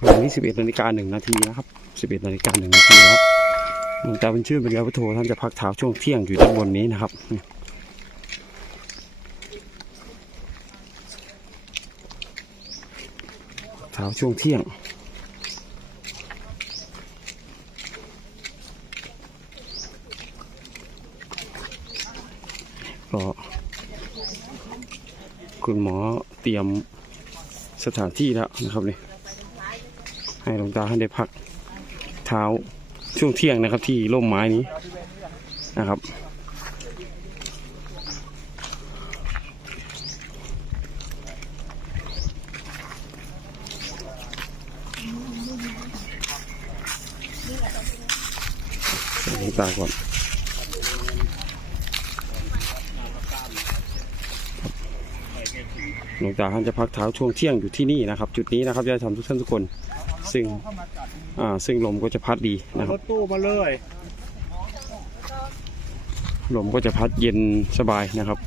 ขณะนี้ 11นาฬิกาหนึ่งนาทีนะครับ 11นาฬิกาหนึ่งนาทีแล้วหลวงตาเป็นชื่อเป็นยาพุทโธท่านจะพักเท้าช่วงเที่ยงอยู่ด้านบนนี้นะครับเท้าช่วงเที่ยงก็คุณหมอเตรียมสถานที่แล้วนะครับนี่ ให้หลวงตาท่านได้พักเท้าช่วงเที่ยงนะครับ ที่ร่มไม้นี้นะครับ หลวงตาก่อนหลวงตาท่านจะพักเท้าช่วงเที่ยงอยู่ที่นี่นะครับ จุดนี้นะครับญาติธรรมทุกท่านทุกคน ซึ่งอ่าซึ่งลมก็จะพัดดีนะครรับถตู้มาเลย ลมก็จะพัดเย็นสบายนะครับ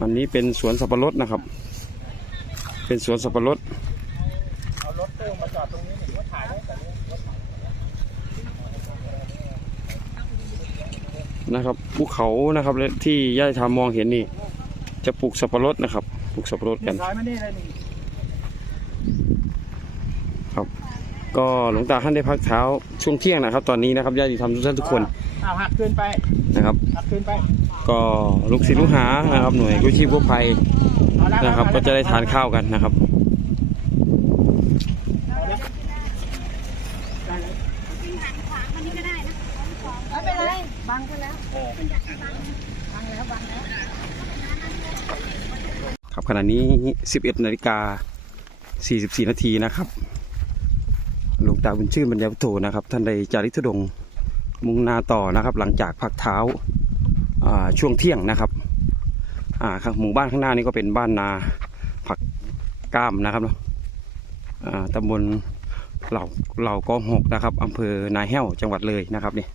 อันนี้เป็นสวนสับปะรดนะครับ เป็นสวนสับปะรดเอารถตู้มาจอดตรงนี้หนึ่งว่าถ่ายได้แต่นี้ นะครับภูเขานะครับและที่ญาติธรรมองเห็นนี่ จะปลูกสับปะรดนะครับปลูกสับปะรดกันซ้ายมานี่เลยนี่ก็หลวงตาท่านได้พักเท้าช่วงเที่ยงนะครับ ตอนนี้นะครับญาติธรรมทุกท่านทุกคนอาหักขึ้นไปนะครับหักขึ้นไป ก็ลูกศิษย์ลูกหานะครับ หน่วยกู้ชีพกู้ภัยนะครับ ก็จะได้ทานข้าวกันนะครับ ไม่เป็นไร บังไปแล้วบังแล้วบังแล้วครับขณะนี้ 11นาฬิกา 44 นาทีนะครับ หลวงตาบุญชื่นบรรยาพุทโธนะครับ ท่านได้จาริกธุดงค์มุ่งหนาต่อนะครับ หลังจากพักเท้าอ่าช่วงเที่ยงนะครับอ่าครับหมู่บ้านข้างหน้านี้ก็เป็นบ้านนาผักก้ามนะครับเนาะอ่าตำบลเหล่าเหล่ากองหกนะครับอำเภอนาแห้วจังหวัดเลยนะครับนี่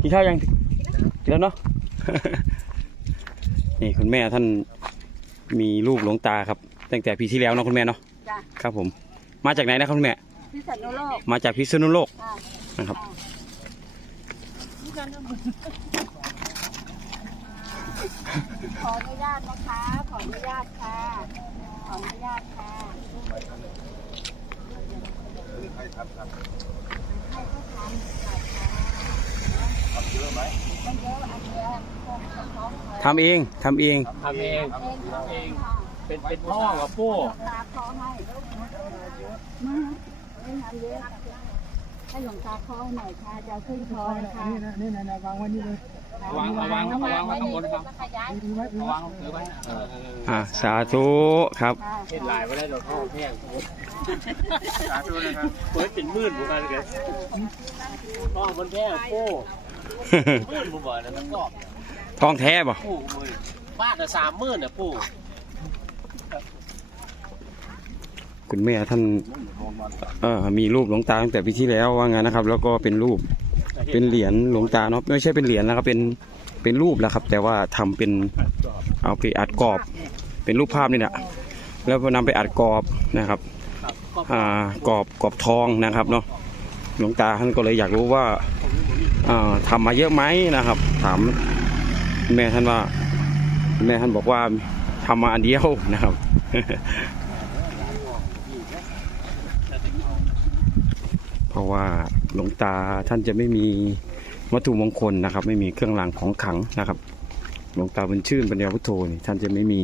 กินข้าวยังกินแล้วเนาะ นี่คุณแม่ท่านมีลูกหลวงตาครับ ตั้งแต่ปีที่แล้วเนาะคุณแม่เนาะจ้ะครับผม มาจากไหนนะครับคุณแม่ พิษณุโลกมาจากพิษณุโลกค่ะนะครับ ขออนุญาตนะคะ ขออนุญาตค่ะ ขออนุญาตค่ะให้เขา ทำค่ะทำเยอะไหมไม่เยอะอันเดียวคงจะพร้อมเลยทำเองทำเองทำเองเองทำเองค่ะเป็นเป็นพ่อกับปู่ตาคอให้มาไม่ทำเยอะให้หลวงตาคอหน่อยค่ะจะเอาขึ้นคอนะคะนี่นะนี่นะวางไว้นี่เลย วางวางวางวางไว้ข้างบนครับขยายถือไว้ถือวางถือไว้อ่าสาธุครับเห็นลายไว้ได้โดนพ่อแพงสาธุนะครับเปิดเป็นหมื่บุกันเลยพ่อมันแพงปู่หมื่นบุบ่อยนะมันก็ทองแท้ป่ะปูบ้านละสามหมื่นนะปู่คุณแม่ท่านเออมีรูปหลวงตาตั้งแต่ปีที่แล้วว่างั้นนะครับ แล้วก็เป็นรูป เป็นเหรียญหลวงตาเนาะไม่ใช่เป็นเหรียญนะครับเป็นเป็นรูปแล้วครับ แต่ว่าทำเป็นเอาไปอัดกรอบ เป็นรูปภาพนี่แหละแล้วก็นำไปอัดกรอบนะครับอ่ากรอบกรอบทองนะครับเนาะหลวงตาท่านก็เลยอยากรู้ว่าอ่าทำมาเยอะไหมนะครับ ถามแม่ท่านว่าแม่ท่านบอกว่าทำมาอันเดียวนะครับ ภาราะว่าหลวงตาท่านจะไม่มีวัตถุมงคลนะครับ ไม่มีเครื่องรางของขลังนะครับ หลวงตาบุญชื่นปัญญาพุทโธนี่ท่านจะไม่มี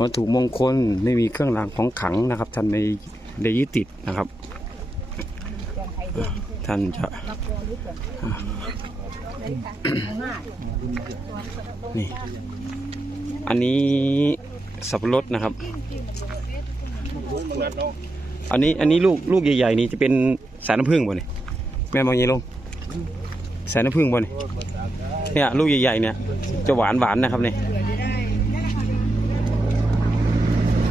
วัตถุมงคลไม่มีเครื่องรางของขลังนะครับ ท่านไม่ได้ยึดติดนะครับ ท่านจะนี่อันนี้สับปะรดนะครับ อันนี้อันนี้ลูกลูกใหญ่ๆนี่จะเป็นสายน้ำผึ้งบ่เนี่ยแม่มองยังลงสายน้ำผึ้งบ่เนี่ยเนี่ยลูกใหญ่ๆเนี่ยจะหวานหวานๆนะครับเนี่ย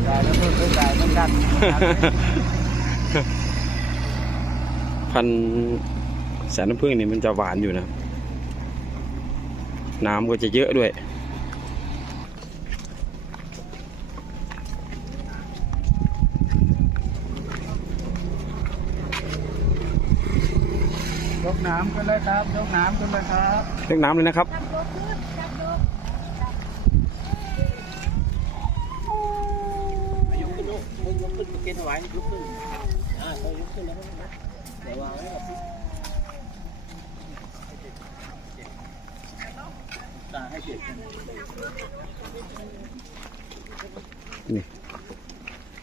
ได้แล้วเพิ่มขึ้นได้มันดันพันธุ์สายน้ำผึ้งนี่มันจะหวานอยู่นะครับน้ำก็จะเยอะด้วย กน้ำขึ้นเลยครับ ยกน้ำขึ้นเลยครับเรียกน้ำเลยนะครับยกขึ้นลูกยกขึ้นเกณฑ์ถวายยกขึ้นอ่าเขายกขึ้นแล้วนะเดี๋ยววางไว้กับพี่ตาให้เด็ก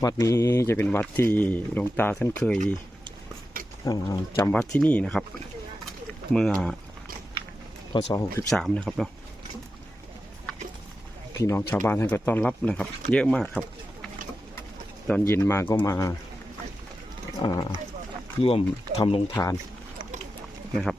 วัดนี้จะเป็นวัดที่หลวงตาท่านเคยจำวัดที่นี่นะครับ เมื่อพศ63 นะครับเนาะพี่น้องชาวบ้านท่านก็ต้อนรับนะครับ เยอะมากครับ ตอนเย็นมาก็มาาร่วมทำลงทานนะครับ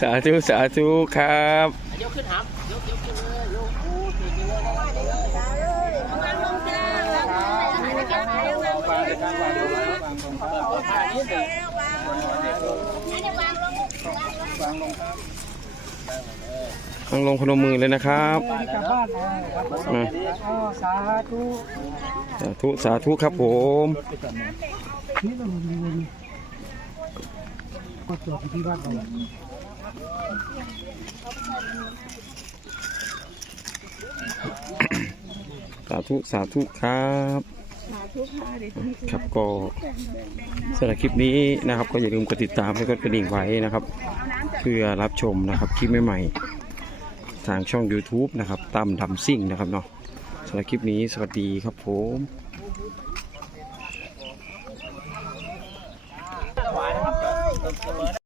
สาธุสาธุครับยกขึ้นครับยกยกขึ้นเลยยกวางลงครับ นั่งลงพนมมือเลยนะครับกลับบ้านนะอ่าสาธุสาธุสาธุครับผมนี่เรามีเงินก็จบที่บ้านเราสาธุสาธุครับ ครับก็สำหรับคลิปนี้นะครับ ก็อย่าลืมกดติดตามและกดกระดิ่งไว้นะครับ เพื่อรับชมนะครับคลิปใหม่ๆทางช่อง YouTube นะครับตามดำซิ่งนะครับเนาะสำหรับคลิปนี้สวัสดีครับผมถวายนะครับ